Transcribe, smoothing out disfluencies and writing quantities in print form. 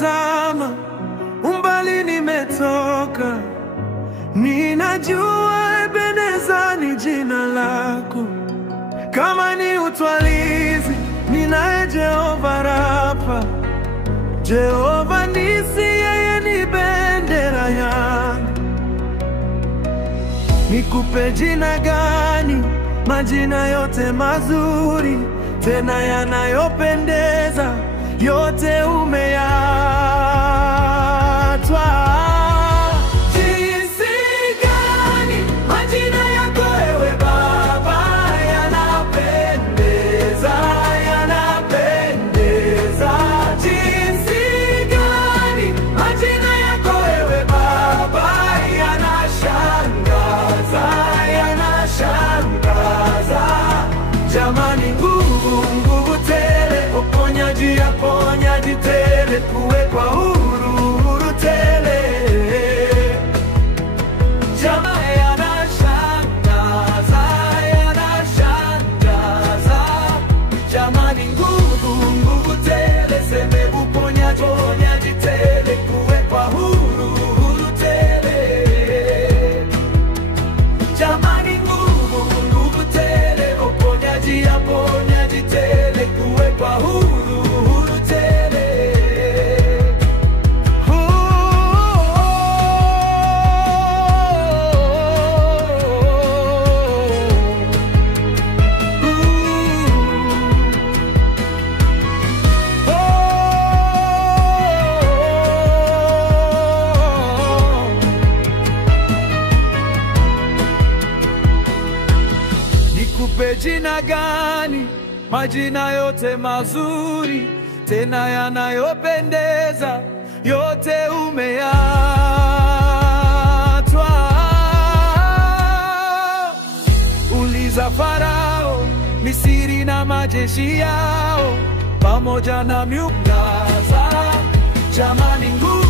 nikitazama umbali nimetoka, ninajua Ebeneza ni jina lako. Kama ni utwalizi, ninaye Jehova Rafa. Jehova Nisi, yeye ni bendera yangu. Nikupe jina gani? Majina yote mazuri, tena yanayopendeza, yote umeyatwa. Jinsi gani majina yako ewe Baba yanapendeza, yanapendeza. Jinsi gani majina yako ewe Baba yanashangaza, yanashangaza. Jamani, nguvu, nguvu tele, uponyaji, aponyaji tele, kuwekwa huru, huru tele. Jamani, yanashangaza, yanashangaza. Jamani, nguvu, nguvu tele, seme uponyaji, uponyaji tele, kuwekwa huru, huru tele. Jamani, nguvu, nguvu tele, uponyaji, aponyaji tele, kuwekwa huru, huru tele. Nikupe jina gani? Majina yote mazuri, tena yanayopendeza, yote umeyatwa. Uliza Farao, Misri na majeshi yao, pamoja na miungaza. Jamani, nguvu